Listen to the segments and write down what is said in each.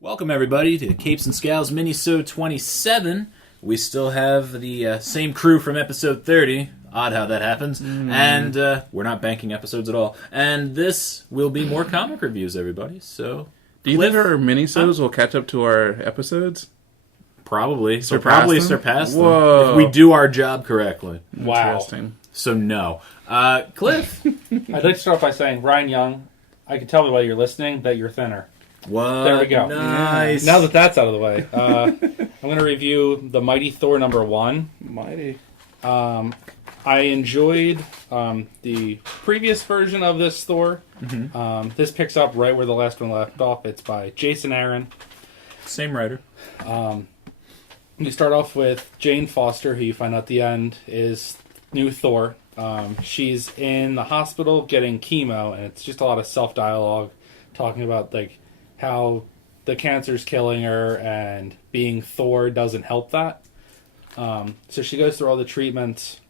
Welcome, everybody, to Capes and Scowls Minisode 27. We still have the same crew from episode 30. Odd how that happens. And we're not banking episodes at all. And this will be more comic reviews, everybody. So, do you think our minisodes will catch up to our episodes? Probably. Surpass them. Whoa. If we do our job correctly. Wow. Interesting. So, no. Cliff. I'd like to start off by saying, Ryan Young, I can tell by the way you're listening that you're thinner. What? There we go. Nice. Now that that's out of the way, I'm going to review the Mighty Thor #1. Mighty. I enjoyed the previous version of this Thor. Mm-hmm. This picks up right where the last one left off. It's by Jason Aaron. Same writer. You start off with Jane Foster, who you find out at the end is new Thor. She's in the hospital getting chemo, and it's just a lot of self-dialogue talking about like how the cancer's killing her and being Thor doesn't help that. So she goes through all the treatments,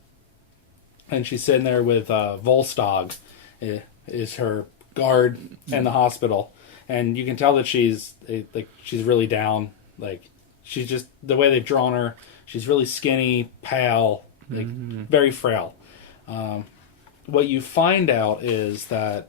and she's sitting there with Volstagg, is her guard in the hospital, and you can tell that she's really down. Like she's just the way they've drawn her. She's really skinny, pale, very frail. What you find out is that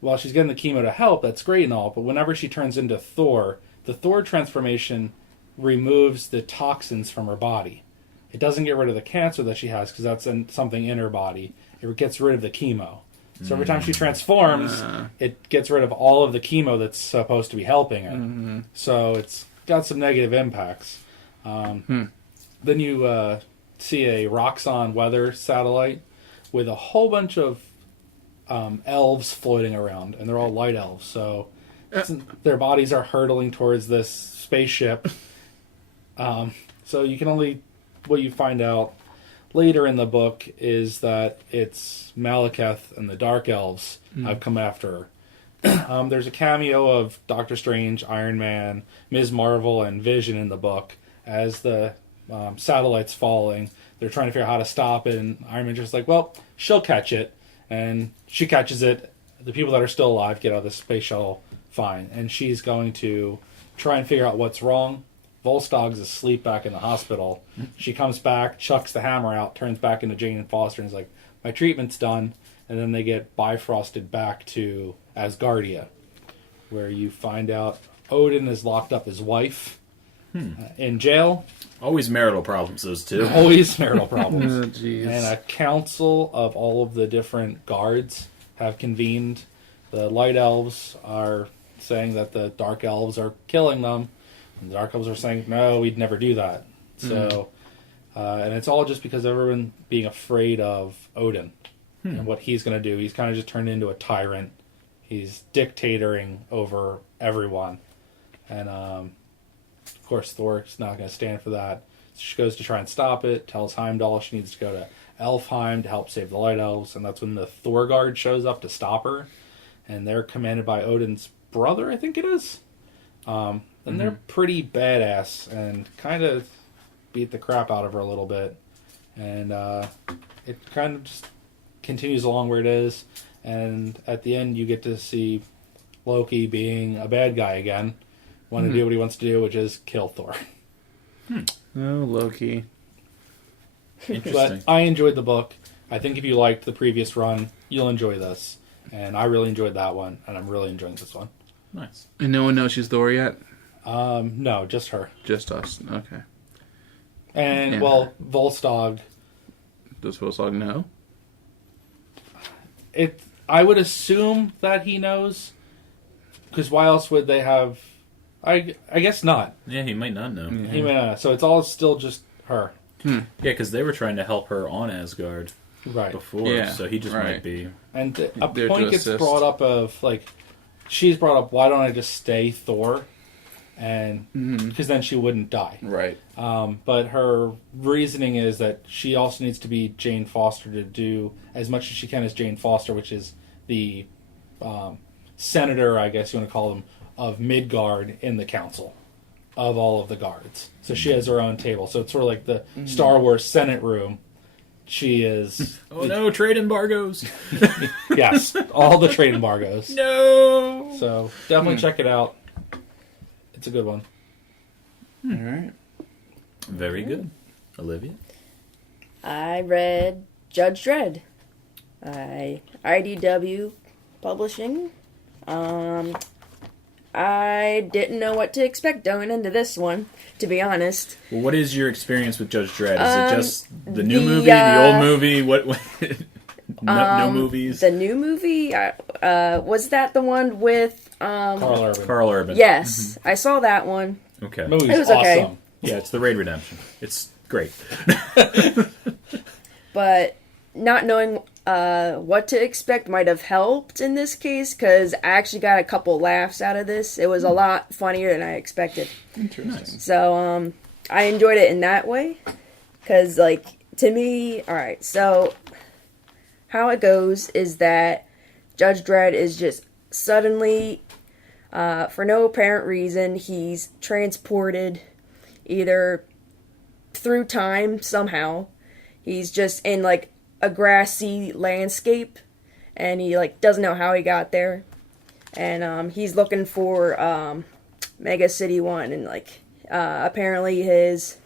while she's getting the chemo to help, that's great and all, but whenever she turns into Thor, the Thor transformation removes the toxins from her body. It doesn't get rid of the cancer that she has, because that's something in her body. It gets rid of the chemo. So every time she transforms, it gets rid of all of the chemo that's supposed to be helping her. So it's got some negative impacts. Then you see a Roxxon weather satellite with a whole bunch of elves floating around, and they're all light elves, so their bodies are hurtling towards this spaceship. So you can only... What you find out later in the book is that it's Malekith and the Dark Elves have come after her. There's a cameo of Doctor Strange, Iron Man, Ms. Marvel, and Vision in the book as the satellite's falling. They're trying to figure out how to stop it, and Iron Man's just like, well, she'll catch it. And she catches it. The people that are still alive get out of the space shuttle fine. And she's going to try and figure out what's wrong. Volstagg's asleep back in the hospital. She comes back, chucks the hammer out, turns back into Jane Foster, and is like, my treatment's done. And then they get bifrosted back to Asgardia, where you find out Odin has locked up his wife in jail. Always marital problems, those two. Always marital problems. Oh, jeez. And a council of all of the different guards have convened. The Light Elves are saying that the Dark Elves are killing them. And the Dark Elves are saying, no, we'd never do that. So, and it's all just because of everyone being afraid of Odin and what he's going to do. He's kind of just turned into a tyrant. He's dictatoring over everyone. And, of course, Thor's not going to stand for that. So she goes to try and stop it, tells Heimdall she needs to go to Elfheim to help save the Light Elves, and that's when the Thor Guard shows up to stop her. And they're commanded by Odin's brother, I think it is. And they're pretty badass and kind of beat the crap out of her a little bit. And it kind of just continues along where it is. And at the end, you get to see Loki being a bad guy again. Want to do what he wants to do, which is kill Thor. Oh, Loki. Interesting. But I enjoyed the book. I think if you liked the previous run, you'll enjoy this. And I really enjoyed that one, and I'm really enjoying this one. Nice. And no one knows she's Thor yet? No, just her. Just us. Okay. And, well, Volstagg. Does Volstagg know? I would assume that he knows. Because why else would they have... I guess not. Yeah, he might not know. He may not. So it's all still just her. Yeah, because they were trying to help her on Asgard Right. before, so he just might be... And a There point to gets assist. brought up of, like, she's brought up, why don't I just stay Thor? And because then she wouldn't die. Right. But her reasoning is that she also needs to be Jane Foster to do as much as she can as Jane Foster, which is the senator, I guess you want to call him, of Midgard in the council of all of the guards. So she has her own table. So it's sort of like the Star Wars Senate room. She is... Oh no, trade embargoes! Yes, all the trade embargoes. No! So definitely check it out. It's a good one. All right. Very good. Olivia? I read Judge Dredd. IDW Publishing. I didn't know what to expect going into this one, to be honest. Well, what is your experience with Judge Dredd? Is it just the new the, movie, the old movie? What no movies? The new movie, was that the one with... Carl Urban. Carl Urban. Yes, I saw that one. Okay. Movie's It was awesome. okay. Yeah, it's the Raid Redemption. It's great. But not knowing what to expect might have helped in this case, because I actually got a couple laughs out of this. It was a lot funnier than I expected. Interesting. So, I enjoyed it in that way. Because, like, to me, alright, so how it goes is that Judge Dredd is just suddenly, for no apparent reason, he's transported either through time somehow. He's just in, like, a grassy landscape, and he, like, doesn't know how he got there. And, he's looking for, Mega City 1, and, like, apparently his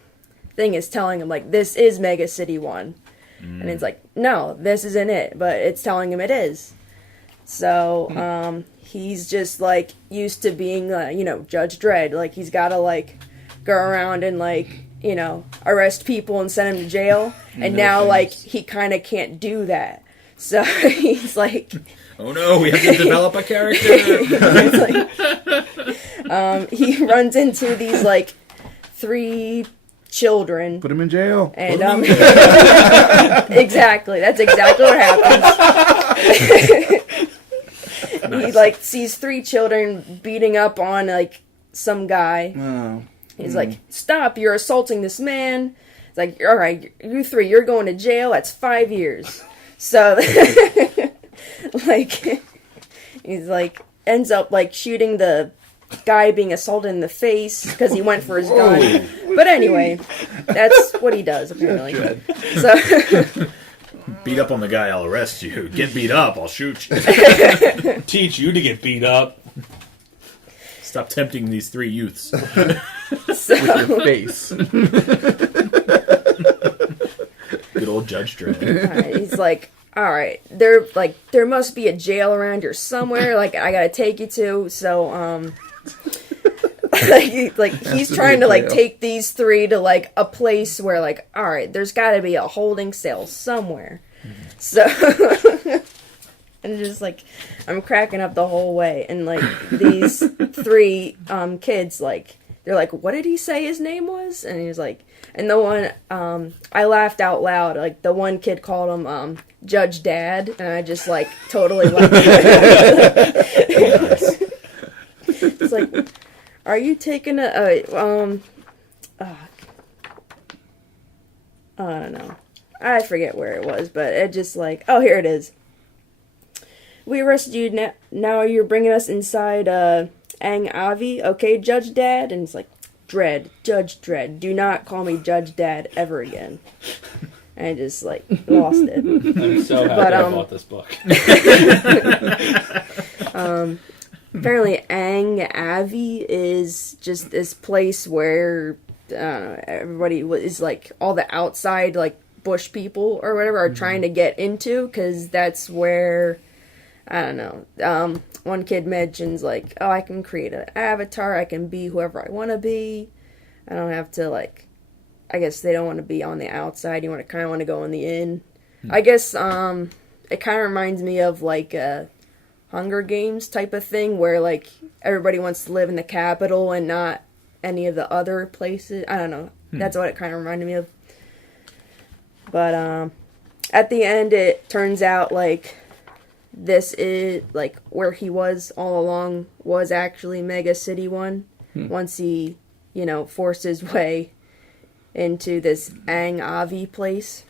thing is telling him, like, this is Mega City 1. And it's like, no, this isn't it, but it's telling him it is. So, he's just, like, used to being, Judge Dredd. Like, he's gotta, like, go around and, like, arrest people and send them to jail. And now, like, he kind of can't do that. So, he's like... Oh no, we have to develop a character! It's like, he runs into these, like, 3 children. Put him in jail. And, exactly. That's exactly what happens. Nice. He, like, sees 3 children beating up on, like, some guy. Oh. He's like, stop, you're assaulting this man. It's like, alright, you 3, you're going to jail, that's 5 years. So, like, he's like, ends up, like, shooting the guy being assaulted in the face because he went for his gun. But anyway, that's what he does, apparently. So, Beat up on the guy, I'll arrest you. Get beat up, I'll shoot you. Teach you to get beat up. Stop tempting these 3 youths. With your face. Good old Judge Dredd. alright, he's like, alright, there must be a jail around here somewhere, like, I gotta take you to, so, he's trying to, like, take these 3 to, like, a place where, like, alright, there's gotta be a holding cell somewhere. So, and just, like, I'm cracking up the whole way, and, like, these 3, kids, like, they're like, what did he say his name was? And he was like, and the one, I laughed out loud, like, the one kid called him, Judge Dad, and I just, like, totally laughed. It's like, are you taking I don't know. I forget where it was, but it just, like, oh, here it is. We arrested you, now you're bringing us inside, Ang Avi, okay, Judge Dad? And it's like, Dredd, Judge Dredd, do not call me Judge Dad ever again. And I just, like, lost it. I'm so happy I bought this book. Apparently Ang Avi is just this place where, I don't know, everybody is, like, all the outside, like, bush people or whatever are trying to get into, because that's where... I don't know. One kid mentions, like, oh, I can create an avatar. I can be whoever I want to be. I don't have to, like, I guess they don't want to be on the outside. You kind of want to go in the in. I guess, it kind of reminds me of, like, a Hunger Games type of thing where, like, everybody wants to live in the capital and not any of the other places. I don't know. That's what it kind of reminded me of. But, at the end, it turns out, like, this is, like, where he was all along was actually Mega City 1. Once he, forced his way into this Ang Avi place.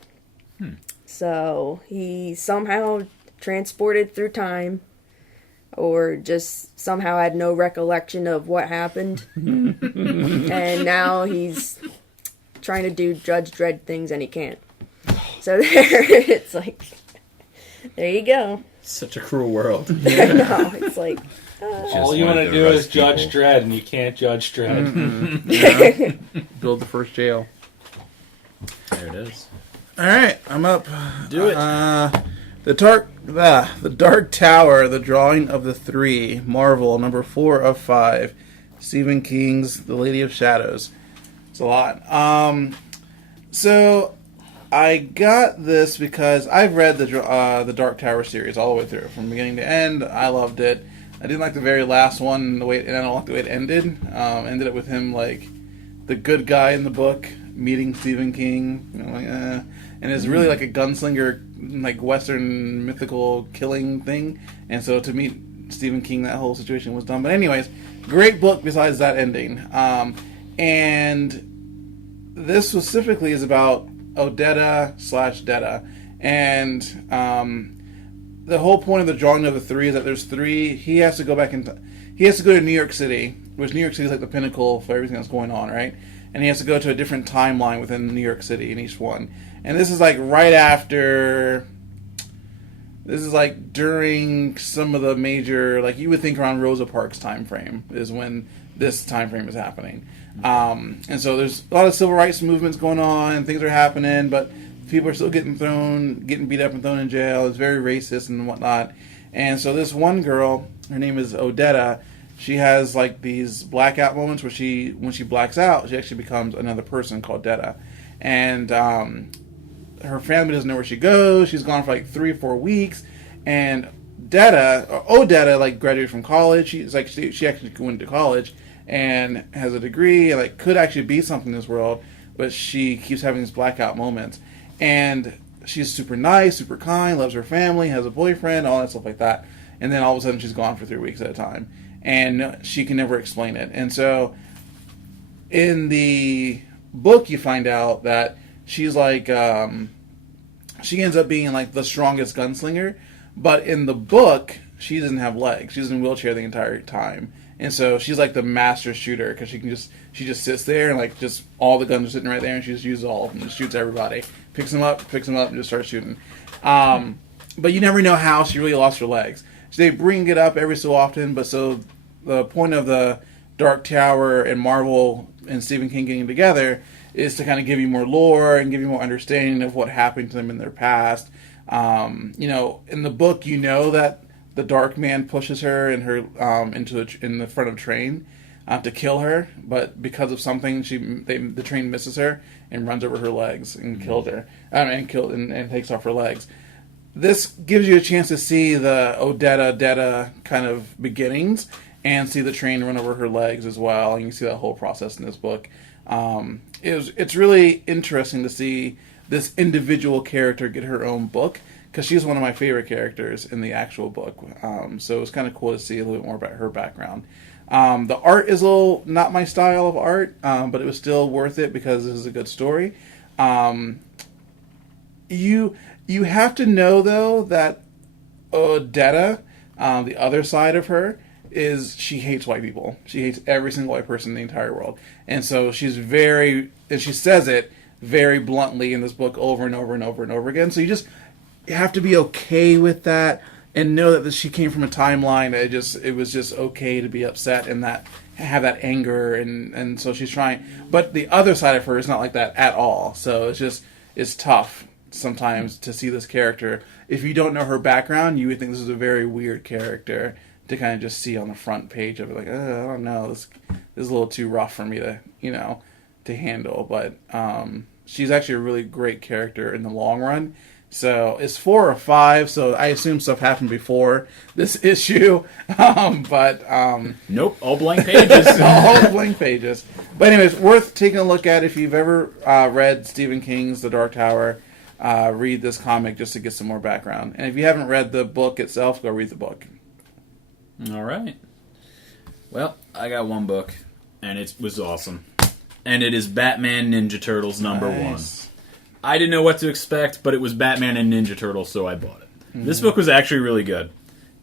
So, he somehow transported through time, or just somehow had no recollection of what happened. And now he's trying to do Judge Dredd things and he can't. So there, it's like, there you go. Such a cruel world. I know. It's like, All you want to do is judge Dredd, and you can't judge Dredd. Mm-hmm. Build the first jail. There it is. All right, I'm up. Do it. The Dark Tower, the drawing of the three, Marvel, number 4 of 5, Stephen King's The Lady of Shadows. It's a lot. So I got this because I've read the Dark Tower series all the way through, from beginning to end. I loved it. I didn't like the very last one, and I don't like the way it ended. Ended up with him like the good guy in the book meeting Stephen King, and it's really like a gunslinger, like Western mythical killing thing. And so to meet Stephen King, that whole situation was dumb. But anyways, great book besides that ending. And this specifically is about Odetta/Detta, and the whole point of the drawing of the three is that there's three. He has to go back he has to go to New York City, which New York City is like the pinnacle for everything that's going on, right? And he has to go to a different timeline within New York City in each one. And this is like right after. This is like during some of the major, like you would think around Rosa Parks time frame is when this time frame is happening. And so there's a lot of civil rights movements going on, things are happening, but people are still getting beat up and thrown in jail. It's very racist and whatnot. And so this one girl, her name is Odetta, she has like these blackout moments where when she blacks out, she actually becomes another person called Detta. And her family doesn't know where she goes. She's gone for like 3 or 4 weeks. And Odetta, like graduated from college. She's like she actually went to college and has a degree and like could actually be something in this world, but she keeps having these blackout moments. And she's super nice, super kind, loves her family, has a boyfriend, all that stuff like that. And then all of a sudden she's gone for 3 weeks at a time. And she can never explain it. And so in the book you find out that she's like, she ends up being like the strongest gunslinger. But in the book, she doesn't have legs. She's in a wheelchair the entire time. And so she's like the master shooter because she just sits there and like just all the guns are sitting right there and she just uses all of them, just shoots everybody, picks them up and just starts shooting. But you never know how she really lost her legs. So they bring it up every so often, but so the point of the Dark Tower and Marvel and Stephen King getting together is to kind of give you more lore and give you more understanding of what happened to them in their past. In the book, that the Dark Man pushes her and her in the front of a train to kill her, but because of something, the train misses her and runs over her legs and killed her, and takes off her legs. This gives you a chance to see the Odetta kind of beginnings and see the train run over her legs as well, and you see that whole process in this book. It's really interesting to see this individual character get her own book, because she's one of my favorite characters in the actual book. So it was kind of cool to see a little bit more about her background. The art is a little not my style of art, but it was still worth it because this is a good story. You have to know, though, that Odetta, the other side of her, is she hates white people. She hates every single white person in the entire world. And so and she says it very bluntly in this book over and over and over and over again. So you have to be okay with that and know that she came from a timeline that it was just okay to be upset and have that anger. And so she's trying. But the other side of her is not like that at all. So it's tough sometimes to see this character. If you don't know her background, you would think this is a very weird character to kind of just see on the front page of it, like, I don't know, this is a little too rough for me to handle. But she's actually a really great character in the long run. So it's 4 or 5, so I assume stuff happened before this issue. Nope, all blank pages. All blank pages. But anyways, worth taking a look at if you've ever read Stephen King's The Dark Tower. Read this comic just to get some more background. And if you haven't read the book itself, go read the book. All right. Well, I got one book, and it was awesome. And it is Batman Ninja Turtles #1. I didn't know what to expect, but it was Batman and Ninja Turtles, so I bought it. Mm-hmm. This book was actually really good.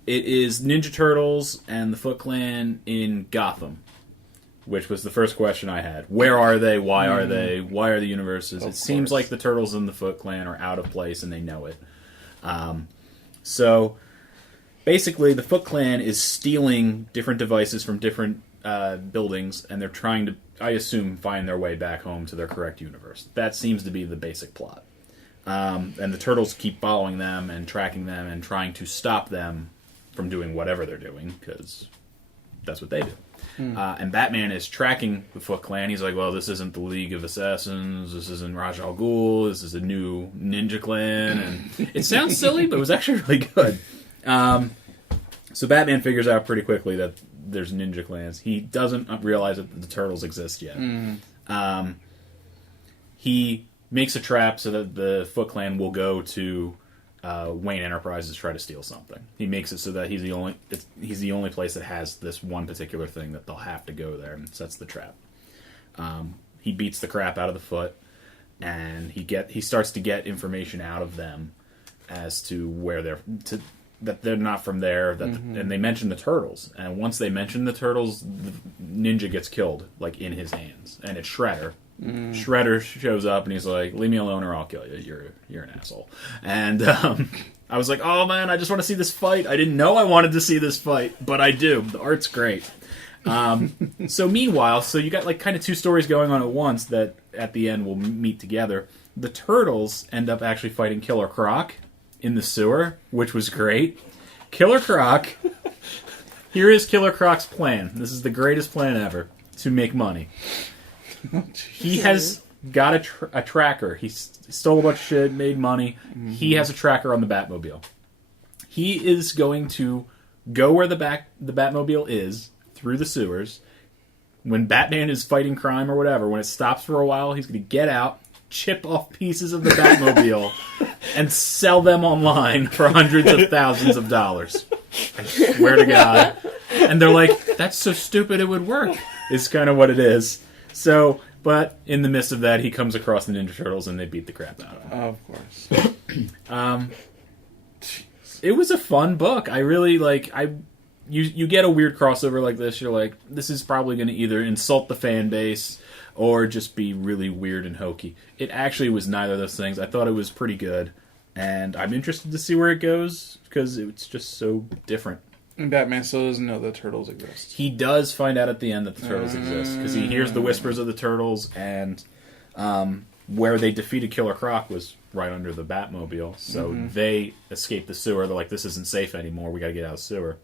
It is Ninja Turtles and the Foot Clan in Gotham, which was the first question I had. Where are they? Why are they? Why are the universes? It seems like the Turtles and the Foot Clan are out of place, and they know it. So basically, the Foot Clan is stealing different devices from different buildings, and they're trying to, I assume, find their way back home to their correct universe. That seems to be the basic plot. And the Turtles keep following them and tracking them and trying to stop them from doing whatever they're doing, because that's what they do. And Batman is tracking the Foot Clan. He's like, well, this isn't the League of Assassins, this isn't Ra's al Ghul, this is a new ninja clan, and it sounds silly, but it was actually really good. So Batman figures out pretty quickly that there's ninja clans. He doesn't realize that the Turtles exist yet. He makes a trap so that the Foot Clan will go to Wayne Enterprises to try to steal something. He makes it so that he's the only place that has this one particular thing that they'll have to go there, and sets the trap. He beats the crap out of the Foot, and he starts to get information out of them as to where that they're not from there. And they mention the Turtles, and once they mention the Turtles, the ninja gets killed, like in his hands, and it's Shredder. Shredder shows up and he's like, leave me alone or I'll kill you. You're an asshole. And I was like, oh man, I just want to see this fight. I didn't know I wanted to see this fight, but I do. The art's great. So meanwhile, you got like kind of two stories going on at once that at the end will meet together. The Turtles end up actually fighting Killer Croc in the sewer, which was great. Killer Croc, here is Killer Croc's plan. This is the greatest plan ever to make money. He has got a tracker. He stole a bunch of shit, made money. He has a tracker on the Batmobile. He is going to go where the Batmobile is, through the sewers. When Batman is fighting crime or whatever, when it stops for a while, he's going to get out, chip off pieces of the Batmobile, and sell them online for hundreds of thousands of dollars. I swear to God. And they're like, that's so stupid it would work. It's kind of what it is. So, but in the midst of that, he comes across the Ninja Turtles and they beat the crap out of him. Of course. It was a fun book. I really you get a weird crossover like this, you're like, this is probably going to either insult the fan base or just be really weird and hokey. It actually was neither of those things. I thought it was pretty good, and I'm interested to see where it goes because it's just so different. And Batman still doesn't know the Turtles exist. He does find out at the end that the Turtles exist, because he hears the whispers of the Turtles, and where they defeated Killer Croc was right under the Batmobile, so they escape the sewer. They're like, this isn't safe anymore, we gotta get out of the sewer.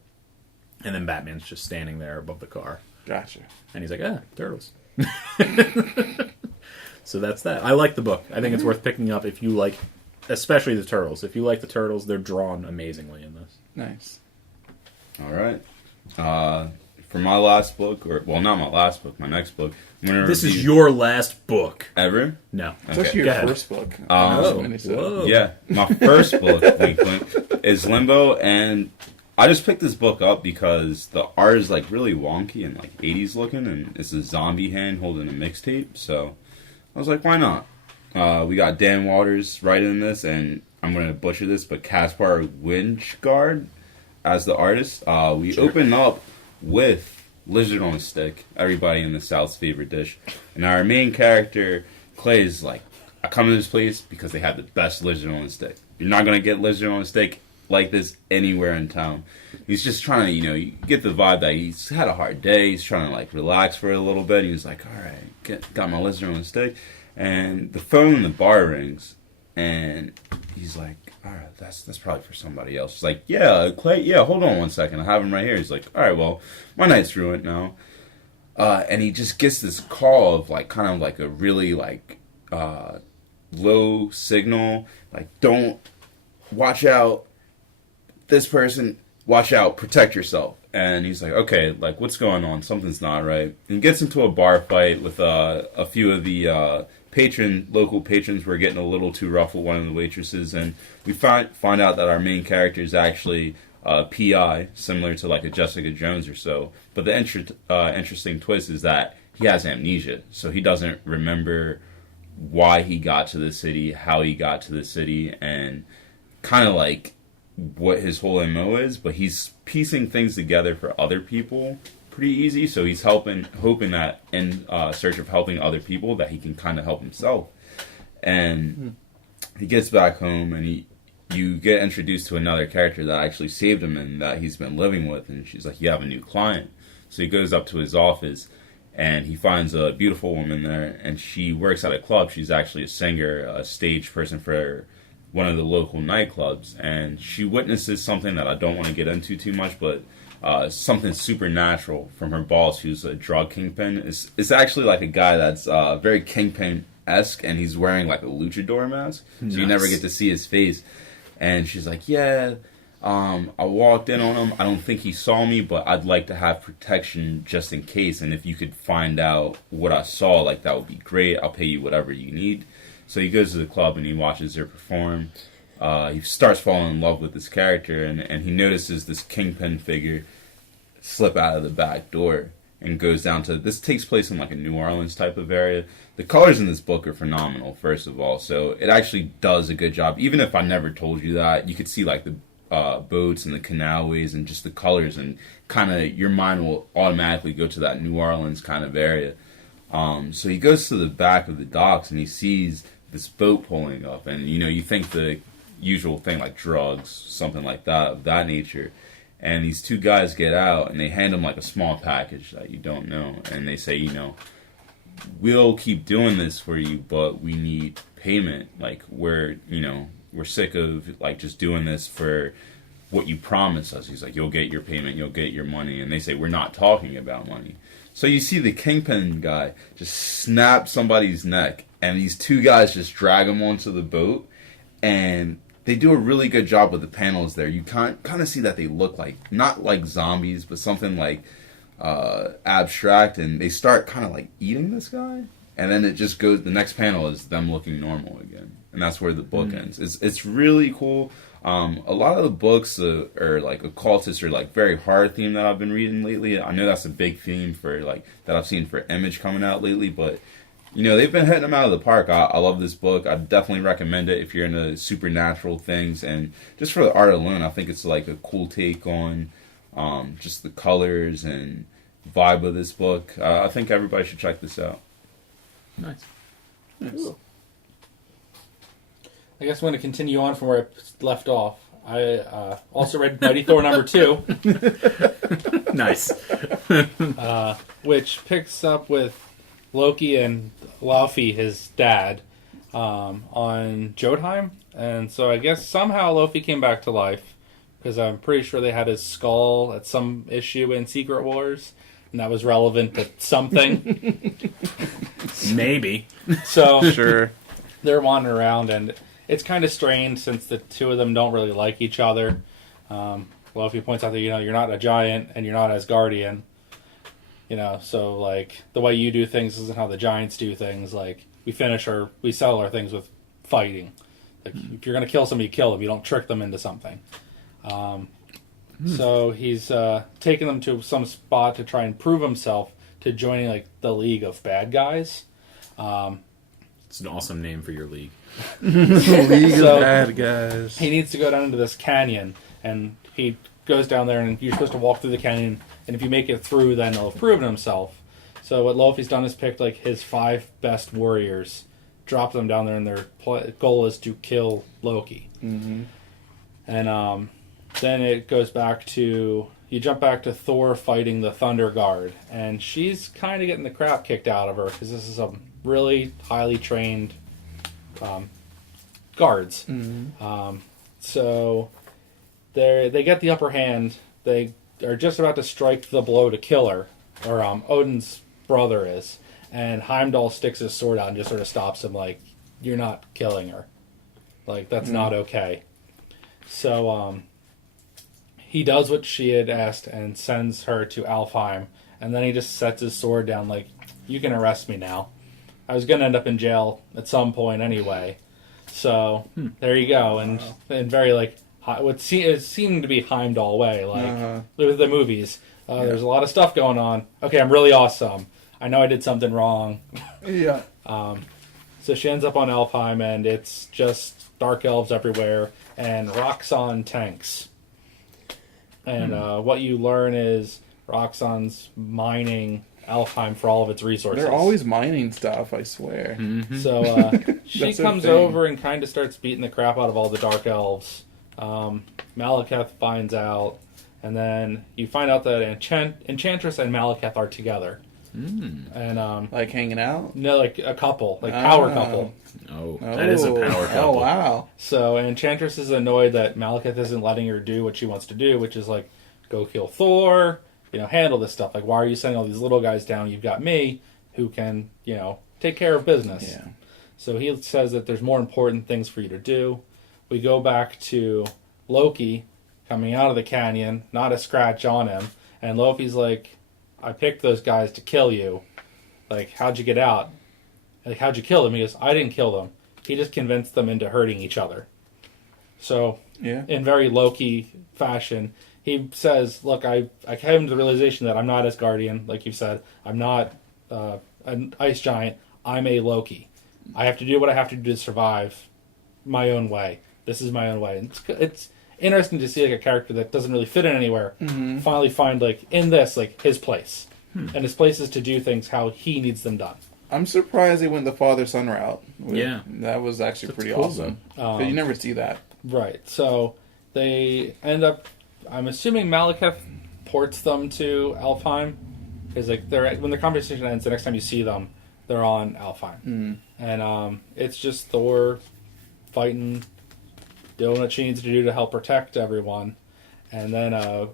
And then Batman's just standing there above the car. Gotcha. And he's like, Turtles. So that's that. I like the book. I think it's worth picking up if you like, especially the Turtles. If you like the Turtles, they're drawn amazingly in this. Nice. All right. For my last book, not my last book, my next book. This is your last book. Ever? No. It's actually your first book. Whoa. Yeah, my first book is Limbo, and I just picked this book up because the art is like really wonky and like 80s looking, and it's a zombie hand holding a mixtape, so I was like, why not? We got Dan Waters writing this, and I'm going to butcher this, but Caspar Winchgard as the artist. We open up with Lizard on a Stick, everybody in the South's favorite dish. And our main character, Clay, is like, I come to this place because they have the best Lizard on a Stick. You're not going to get Lizard on a Stick like this anywhere in town. He's just trying to, you get the vibe that he's had a hard day. He's trying to, like, relax for a little bit. He's like, all right, got my Lizard on a Stick. And the phone in the bar rings, and he's like, all right, that's probably for somebody else. He's like, yeah, Clay, yeah, hold on one second. I have him right here. He's like, all right, well, my night's ruined now. And he just gets this call of, like, kind of like a really, like, low signal. Like, don't, watch out, this person, watch out, protect yourself. And he's like, okay, like, what's going on? Something's not right. And he gets into a bar fight with a few of the local patrons were getting a little too rough with one of the waitresses, and we find out that our main character is actually PI, similar to like a Jessica Jones or so. But the interesting twist is that he has amnesia, so he doesn't remember why he got to the city, how he got to the city, and kind of like what his whole MO is, but he's piecing things together for other people pretty easy, so he's hoping that in search of helping other people that he can kind of help himself. And he gets back home, and you get introduced to another character that actually saved him and that he's been living with, and she's like, you have a new client. So he goes up to his office, and he finds a beautiful woman there, and she works at a club. She's actually a singer, a stage person for one of the local nightclubs, and she witnesses something that I don't want to get into too much, but something supernatural from her boss, who's a drug kingpin. It's actually like a guy that's very kingpin-esque, and he's wearing like a luchador mask, so you never get to see his face. And she's like, yeah, I walked in on him. I don't think he saw me, but I'd like to have protection just in case. And if you could find out what I saw, like, that would be great. I'll pay you whatever you need. So he goes to the club and he watches her perform. He starts falling in love with this character, and he notices this kingpin figure slip out of the back door and goes down to... This takes place in, like, a New Orleans type of area. The colors in this book are phenomenal, first of all, so it actually does a good job. Even if I never told you that, you could see, like, the boats and the canalways and just the colors, and kind of your mind will automatically go to that New Orleans kind of area. So he goes to the back of the docks and he sees this boat pulling up, and you think the usual thing like drugs, something like that, of that nature. And these two guys get out and they hand him like a small package that you don't know, and they say, we'll keep doing this for you, but we need payment. Like, we're sick of like just doing this for what you promised us. He's like, you'll get your payment, you'll get your money. And they say, we're not talking about money. So you see the kingpin guy just snap somebody's neck, and these two guys just drag him onto the boat, and they do a really good job with the panels there. You kind of see that they look like, not like zombies, but something like abstract, and they start kind of like eating this guy, and then it just goes, the next panel is them looking normal again, and that's where the book ends. It's really cool. A lot of the books are like occultist or like very horror theme that I've been reading lately. I know that's a big theme for like that I've seen for Image coming out lately, but they've been hitting them out of the park. I love this book. I definitely recommend it if you're into supernatural things, and just for the art alone, I think it's like a cool take on just the colors and vibe of this book. I think everybody should check this out. Nice. Cool. I guess I'm going to continue on from where I left off. I also read Mighty Thor #2. Nice. Which picks up with Loki and Laufey, his dad, on Jotunheim. And so I guess somehow Laufey came back to life, because I'm pretty sure they had his skull at some issue in Secret Wars, and that was relevant to something. Maybe. So Sure. they're wandering around, and it's kind of strange since the two of them don't really like each other. Laufey points out that, you're not a giant and you're not Asgardian. So like the way you do things isn't how the giants do things. Like we settle our things with fighting. Like if you're gonna kill somebody, you kill them. You don't trick them into something. So he's taking them to some spot to try and prove himself to joining like the League of Bad Guys. It's an awesome name for your league. League So- of Bad Guys. He needs to go down into this canyon, and he goes down there, and you're supposed to walk through the canyon, and if you make it through, then he'll have proven himself. So what Laufey's done is picked like his 5 best warriors, drop them down there, and their goal is to kill Loki. Mm-hmm. And then it goes back to, you jump back to Thor fighting the Thunder Guard, and she's kind of getting the crap kicked out of her, because this is a really highly trained guards. Mm-hmm. So they get the upper hand. They are just about to strike the blow to kill her, or Odin's brother is, and Heimdall sticks his sword out and just sort of stops him, like, you're not killing her. Like, that's not okay. So he does what she had asked and sends her to Alfheim, and then he just sets his sword down like, you can arrest me now. I was going to end up in jail at some point anyway. So there you go. And very like what seemed to be Heimdall way, like with the movies. There's a lot of stuff going on. Okay, I'm really awesome. I know I did something wrong. Yeah. So she ends up on Alfheim, and it's just dark elves everywhere and Roxxon tanks. And what you learn is Roxxon's mining Alfheim for all of its resources. They're always mining stuff, I swear. So she That's their comes thing. over and kind of starts beating the crap out of all the Dark Elves. Malekith finds out, and then you find out that Enchantress and Malekith are together. And Like hanging out? no, like a couple, like power couple. Oh, that is a power couple. Oh, wow. So Enchantress is annoyed that Malekith isn't letting her do what she wants to do, which is like go kill Thor, handle this stuff. Like, why are you sending all these little guys down? You've got me, who can, take care of business. Yeah. So he says that there's more important things for you to do. We go back to Loki coming out of the canyon, not a scratch on him, and Loki's like, I picked those guys to kill you. Like, how'd you get out? Like, how'd you kill them? He goes, I didn't kill them. He just convinced them into hurting each other. So, Yeah. in very Loki fashion, he says, look, I came to the realization that I'm not Asgardian, like you said. I'm not an ice giant. I'm a Loki. I have to do what I have to do to survive my own way. This is my own way. And it's interesting to see like a character that doesn't really fit in anywhere finally find in this his place. And his place is to do things how he needs them done. I'm surprised they went the father-son route. Yeah. That was actually pretty cool, awesome. 'Cause you never see that. Right. So they end up, I'm assuming Malekith ports them to Alfheim. Because when the conversation ends, the next time you see them, they're on Alfheim. And it's just Thor fighting, doing what she needs to do to help protect everyone. And then a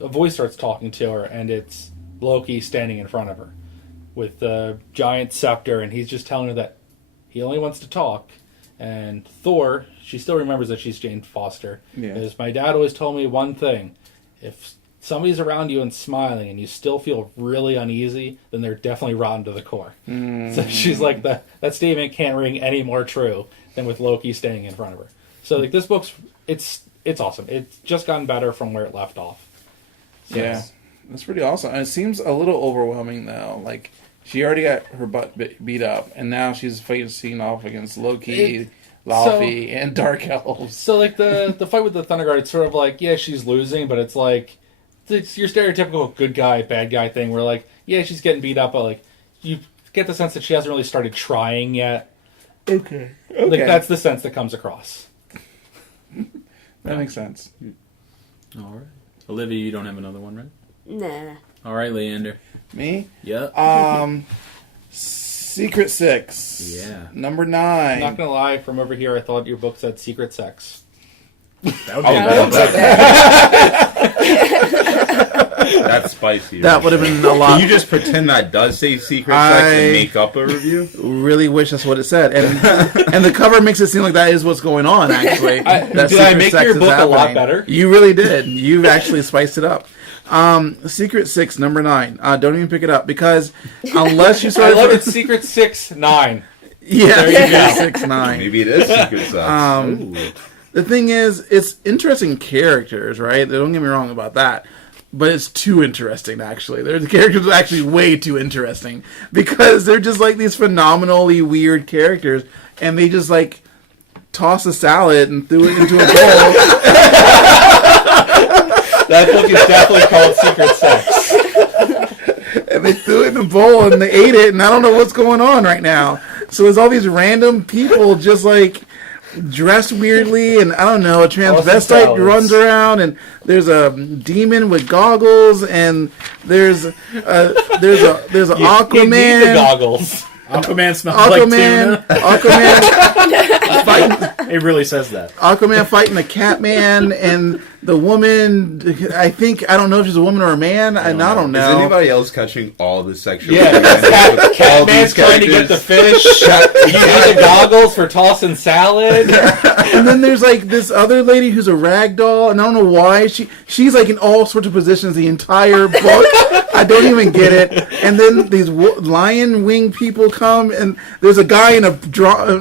voice starts talking to her, and it's Loki standing in front of her with the giant scepter, and he's just telling her that he only wants to talk. And Thor, she still remembers that she's Jane Foster. Yeah. Because my dad always told me one thing: if somebody's around you and smiling and you still feel really uneasy, then they're definitely rotten to the core. So she's like, that statement can't ring any more true than with Loki standing in front of her. So this book's, it's awesome. It's just gotten better from where it left off. So Yeah. That's pretty awesome. And it seems a little overwhelming, though. Like, she already got her butt beat up, and now she's facing off against Loki, Laufey, and Dark Elves. So, the fight with the Thunder Guard, it's sort of like, yeah, she's losing, but it's like, it's your stereotypical good guy, bad guy thing where, yeah, she's getting beat up, but, you get the sense that she hasn't really started trying yet. Okay. That's the sense that comes across. That makes sense. All right. Olivia, you don't have another one, right? Nah. All right, Leander. Me? Yep. Secret Six. Yeah. Number I'm 9. not gonna lie, from over here, I thought your book said Secret Sex. That would That's spicy. That would have been a lot. Can you just pretend that does say secret sex and make up a review? Really wish that's what it said, and the cover makes it seem like that is what's going on. Actually, Did I make your book a lot better? You really did. You've actually spiced it up. Secret Six, number 9. Don't even pick it up because unless you I start. love it. Secret 6-9. Yeah, There you go. 6, 9. Maybe it is secret sex. Ooh. The thing is, it's interesting characters, right? Don't get me wrong about that. But it's too interesting, actually. The characters are actually way too interesting. Because they're just these phenomenally weird characters. And they just toss a salad and threw it into a bowl. That book is definitely called Secret Sex. And they threw it in a bowl and they ate it. And I don't know what's going on right now. So there's all these random people just dressed weirdly, and I don't know, a transvestite runs around, and there's a demon with goggles, and there's an Aquaman. You need the goggles. Aquaman smells like tuna. Aquaman fighting. It really says that. Aquaman fighting the Catman, and the woman. I don't know if she's a woman or a man. I don't know. Is anybody else catching all the sexual? Yeah, Catman's trying to get the fish. You need the goggles for tossing salad. And then there's this other lady who's a rag doll, and I don't know why she's in all sorts of positions the entire book. I don't even get it. And then these lion wing people come, and there's a guy in a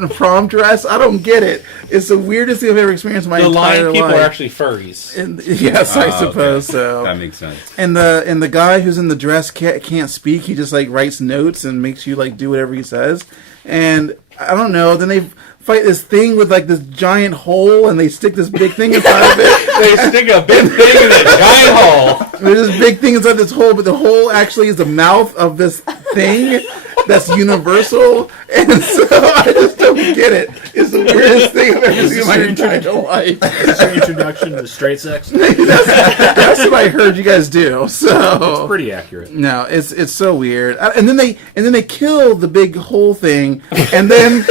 prom dress. I don't get it. It's the weirdest thing I've ever experienced in my The entire lion people life. are actually furries. Yes, I suppose so. That makes sense. And the guy who's in the dress can't speak. He just like writes notes and makes you like do whatever he says. And I don't know. Then they fight this thing with like this giant hole, and they stick this big thing inside of it. They stick a big thing in a giant hole. There's this big thing inside this hole, but the hole actually is the mouth of this thing that's universal. And so I just don't get it. It's the weirdest thing I've ever seen in my entire life. Is this your introduction to straight sex? That's what I heard you guys do. So It's pretty accurate. no, it's so weird. And then they kill the big hole thing, and then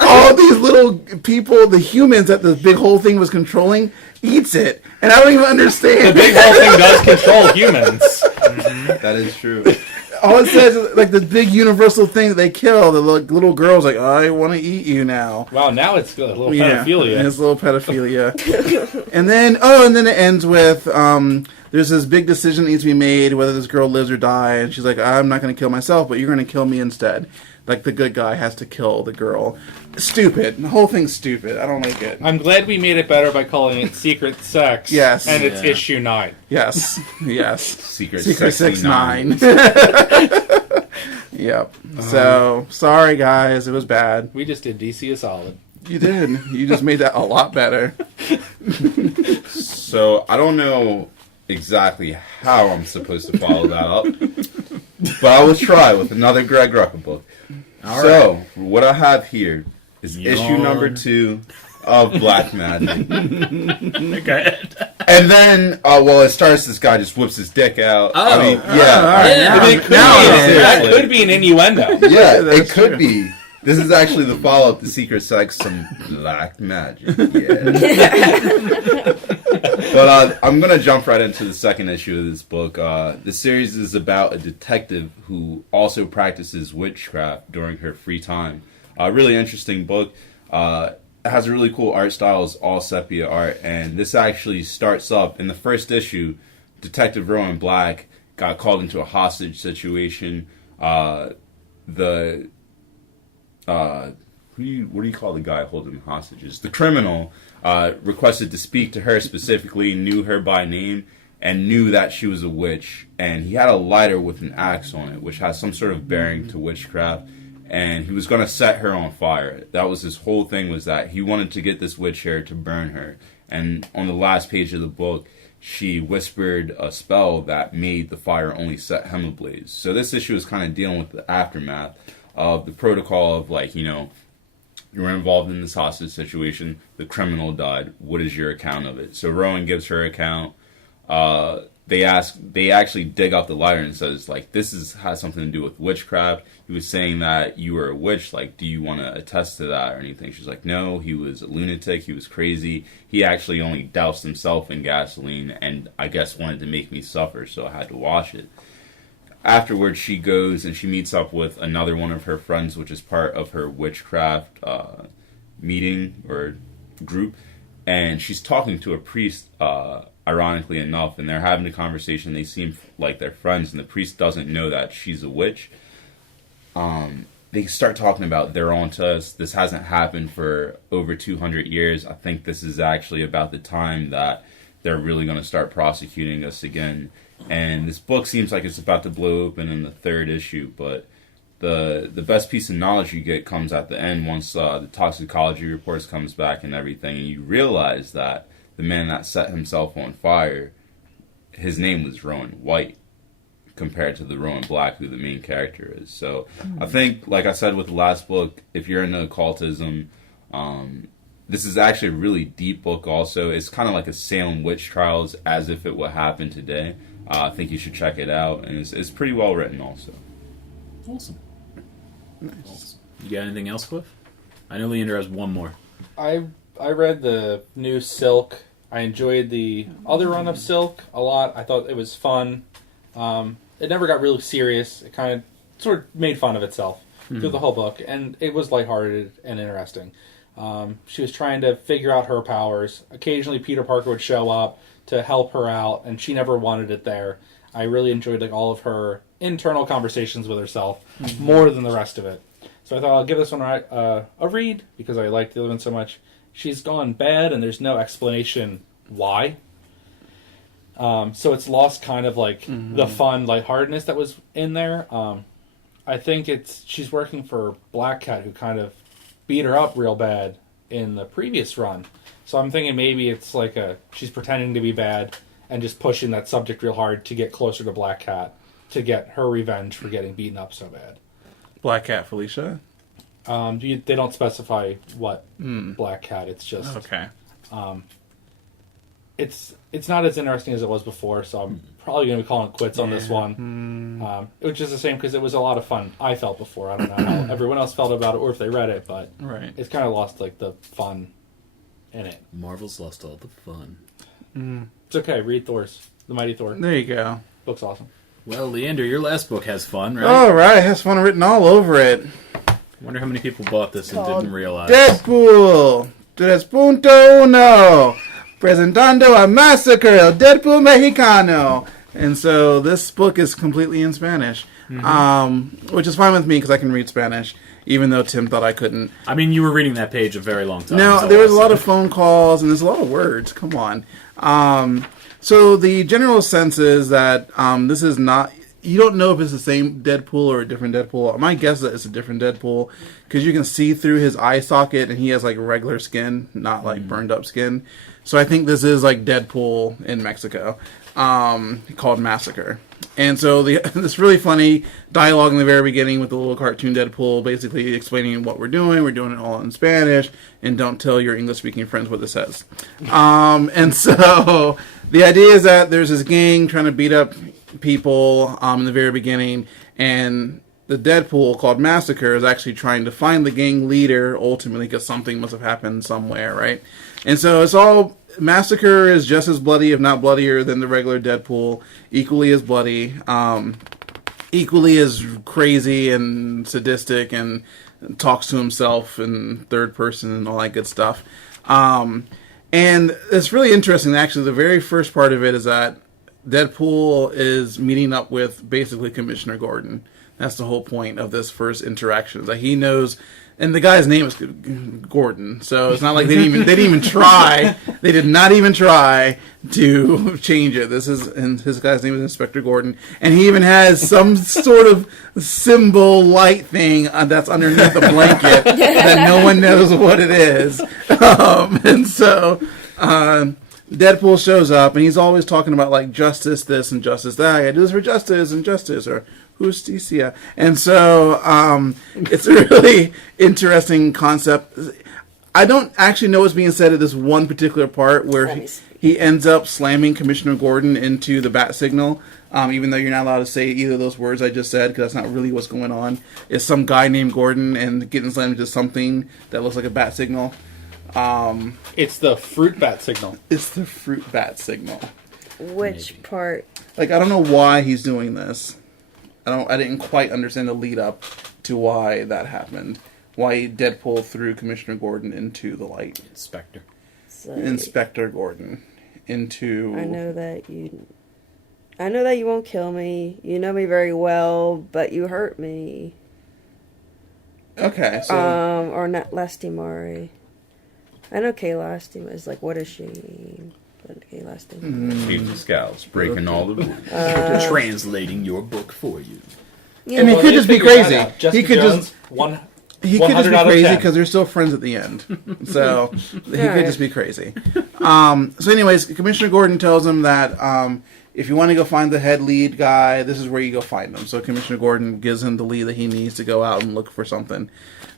all these little people, the humans that the big hole thing was controlling, eats it, and I don't even understand. The big whole thing does control humans. That is true. All it says is like the big universal thing that they kill. The little girl's like, I want to eat you now. Wow, now it's a little Yeah, pedophilia. it's a little pedophilia. and then it ends with there's this big decision that needs to be made whether this girl lives or dies, and she's like, I'm not going to kill myself, but you're going to kill me instead. Like the good guy has to kill the girl. Stupid. The whole thing's stupid. I don't like it. I'm glad we made it better by calling it Secret Sex. Yes. And it's Yeah. issue 9. Yes. Yes. Secret 6-9. Yep. So sorry guys, it was bad. We just did DC a solid. You did. You just made that a lot better. So I don't know exactly how I'm supposed to follow that up, but I will try with another Greg Rucka book. So what I have here is issue number 2 of Black Magic. Okay. And then, it starts, this guy just whips his dick out. Oh. I mean, All right, Yeah. now- I mean, it could now be, I'm that seriously. could be an innuendo. Yeah, it That's could true. be. This is actually the follow-up to Secret Sex, some Black Magic. Yeah. But I'm going to jump right into the second issue of this book. The series is about a detective who also practices witchcraft during her free time. Really interesting book. It has a really cool art style. It's all sepia art. And this actually starts up in the first issue. Detective Rowan Black got called into a hostage situation. What do you call the guy holding hostages? The criminal requested to speak to her specifically, knew her by name, and knew that she was a witch. And he had a lighter with an axe on it, which has some sort of bearing to witchcraft. And he was going to set her on fire. That was his whole thing, was that he wanted to get this witch here to burn her. And on the last page of the book, she whispered a spell that made the fire only set him ablaze. So this issue is kind of dealing with the aftermath of the protocol of, like, you know, you were involved in this hostage situation, the criminal died, what is your account of it? So Rowan gives her account. They actually dig up the lighter and says, like, has something to do with witchcraft. He was saying that you were a witch, like, do you want to attest to that or anything? She's like, no, he was a lunatic, he was crazy. He actually only doused himself in gasoline and I guess wanted to make me suffer, so I had to wash it. Afterwards, she goes and she meets up with another one of her friends, which is part of her witchcraft meeting or group, and she's talking to a priest, ironically enough, and they're having a conversation. They seem like they're friends, and the priest doesn't know that she's a witch. They start talking about, they're on to us. This hasn't happened for over 200 years. I think this is actually about the time that they're really going to start prosecuting us again. And this book seems like it's about to blow open in the third issue, but the best piece of knowledge you get comes at the end once the toxicology reports comes back and everything, and you realize that the man that set himself on fire, his name was Rowan White, compared to the Rowan Black, who the main character is. So I think, like I said with the last book, if you're into occultism, this is actually a really deep book also. It's kind of like a Salem witch trials as if it would happen today. I think you should check it out, and it's pretty well written also. Awesome. Nice. Awesome. You got anything else, Cliff? I know Leander has one more. I read the new Silk. I enjoyed the other run of Silk a lot. I thought it was fun. It never got really serious. It kind of sort of made fun of itself through the whole book, and it was lighthearted and interesting. She was trying to figure out her powers. Occasionally Peter Parker would show up to help her out, and she never wanted it there. I really enjoyed like all of her internal conversations with herself more than the rest of it. So I thought I'll give this one a read because I liked the other one so much. She's gone bad, and there's no explanation why. So it's lost kind of like the fun lightheartedness that was in there. I think she's working for Black Cat, who kind of beat her up real bad in the previous run. So I'm thinking maybe it's like she's pretending to be bad and just pushing that subject real hard to get closer to Black Cat to get her revenge for getting beaten up so bad. Black Cat Felicia? They don't specify what Black Cat. It's just Okay. It's not as interesting as it was before, so I'm probably going to be calling it quits on this one. Which is a shame because it was a lot of fun. I felt before. I don't know how everyone else felt about it or if they read it, but it's kind of lost like the fun in it. Marvel's lost all the fun. It's okay. Read Thor's The Mighty Thor. There you go. Book's awesome. Well, Leander, your last book has fun, right? All right, it has fun written all over it. Wonder how many people bought this and didn't realize. Deadpool 3.1 presentando a massacre el Deadpool Mexicano. And so this book is completely in Spanish, which is fine with me because I can read Spanish, even though Tim thought I couldn't. I mean, you were reading that page a very long time. No, there was a lot of phone calls and there's a lot of words. Come on. So the general sense is that this is not... You don't know if it's the same Deadpool or a different Deadpool. My guess is that it's a different Deadpool because you can see through his eye socket and he has like regular skin, not like burned up skin. So I think this is like Deadpool in Mexico, called Massacre. And so this really funny dialogue in the very beginning with the little cartoon Deadpool basically explaining what we're doing it all in Spanish, and don't tell your English-speaking friends what this says. And so the idea is that there's this gang trying to beat up people in the very beginning, and the Deadpool called Massacre is actually trying to find the gang leader ultimately because something must have happened somewhere, right? And so it's all... Massacre is just as bloody, if not bloodier, than the regular Deadpool. Equally as bloody, equally as crazy and sadistic, and talks to himself in third person and all that good stuff. And it's really interesting. Actually, the very first part of it is that Deadpool is meeting up with basically Commissioner Gordon. That's the whole point of this first interaction. That he knows. And the guy's name is Gordon, so it's not like they didn't even try. They did not even try to change it. His guy's name is Inspector Gordon, and he even has some sort of symbol light thing that's underneath a blanket that no one knows what it is. And so Deadpool shows up, and he's always talking about like justice this and justice that. I gotta do this for justice and justice, or justicia. And so it's a really interesting concept. I don't actually know what's being said at this one particular part where he ends up slamming Commissioner Gordon into the bat signal, even though you're not allowed to say either of those words I just said, because that's not really what's going on. It's some guy named Gordon and getting slammed into something that looks like a bat signal. It's the fruit bat signal. It's the fruit bat signal. Which part? Like, I don't know why he's doing this. I didn't quite understand the lead up to why that happened. Why Deadpool threw Commissioner Gordon into the light. Inspector Gordon into... I know that you won't kill me. You know me very well, but you hurt me. Okay, so... or not Lastimari. I know Kay Lastimari is like, what is she? Kay Lastimari. She's the Scowls, breaking all the rules. Translating your book for you. And he could just be crazy. He could just... He could just be 100 crazy because they're still friends at the end. So he could just be crazy. So anyways, Commissioner Gordon tells him that if you want to go find the head lead guy, this is where you go find him. So Commissioner Gordon gives him the lead that he needs to go out and look for something.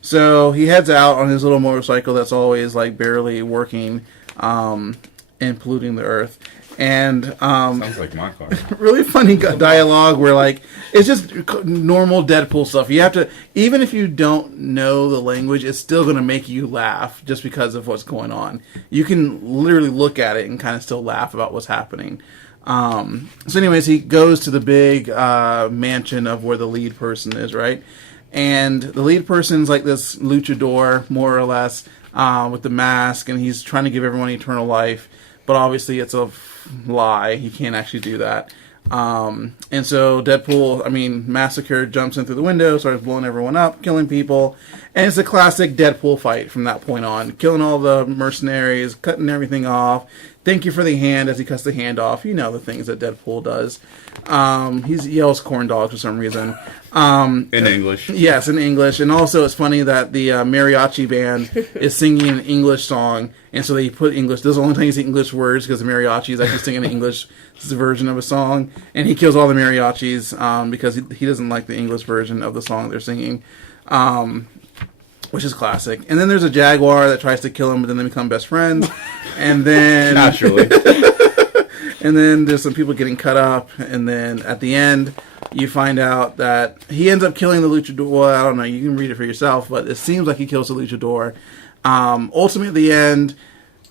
So he heads out on his little motorcycle that's always like barely working and polluting the earth. And sounds like my car. Really funny dialogue where like it's just normal Deadpool stuff. You have to, even if you don't know the language, it's still going to make you laugh just because of what's going on. You can literally look at it and kind of still laugh about what's happening. So anyways, he goes to the big mansion of where the lead person is, right? And the lead person's like this luchador, more or less, with the mask, and he's trying to give everyone eternal life. But obviously it's a lie. He can't actually do that. And so Massacre jumps in through the window, starts blowing everyone up, killing people. And it's a classic Deadpool fight from that point on. Killing all the mercenaries, cutting everything off, thank you for the hand as he cuts the hand off. You know the things that Deadpool does. He yells corn dogs for some reason. In English. Yes, in English. And also it's funny that the mariachi band is singing an English song, and so they put English. This is the only time you see English words because the mariachi is actually singing an English version of a song, and he kills all the mariachis because he doesn't like the English version of the song they're singing. Which is classic. And then there's a jaguar that tries to kill him, but then they become best friends. And then Naturally. and then there's some people getting cut up. And then at the end, you find out that he ends up killing the luchador. Well, I don't know. You can read it for yourself, but it seems like he kills the luchador. Ultimately, at the end,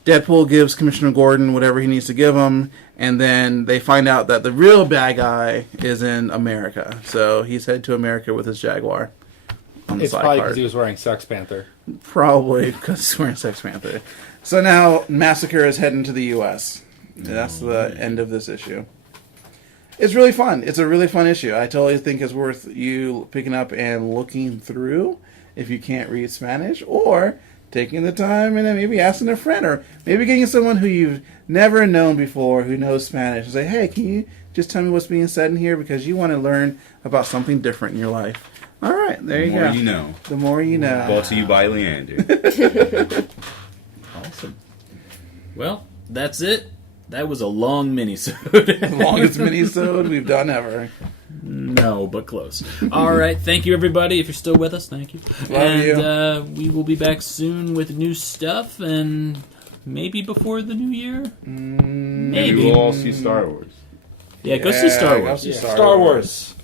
Deadpool gives Commissioner Gordon whatever he needs to give him. And then they find out that the real bad guy is in America. So he's headed to America with his jaguar. It's probably because he was wearing Sex Panther. Probably because he's wearing Sex Panther. So now Massacre is heading to the U.S. That's the end of this issue. It's really fun. It's a really fun issue. I totally think it's worth you picking up and looking through if you can't read Spanish, or taking the time and then maybe asking a friend, or maybe getting someone who you've never known before who knows Spanish and say, hey, can you just tell me what's being said in here, because you want to learn about something different in your life. All right, there you go. The more you know. The more you know. Brought to you by Leander. Awesome. Well, that's it. That was a long minisode. Longest minisode we've done ever. No, but close. All right, thank you everybody. If you're still with us, thank you. Love you. We will be back soon with new stuff, and maybe before the new year. Maybe we'll all see Star Wars. Yeah, go see Star Wars. Go see Star Wars.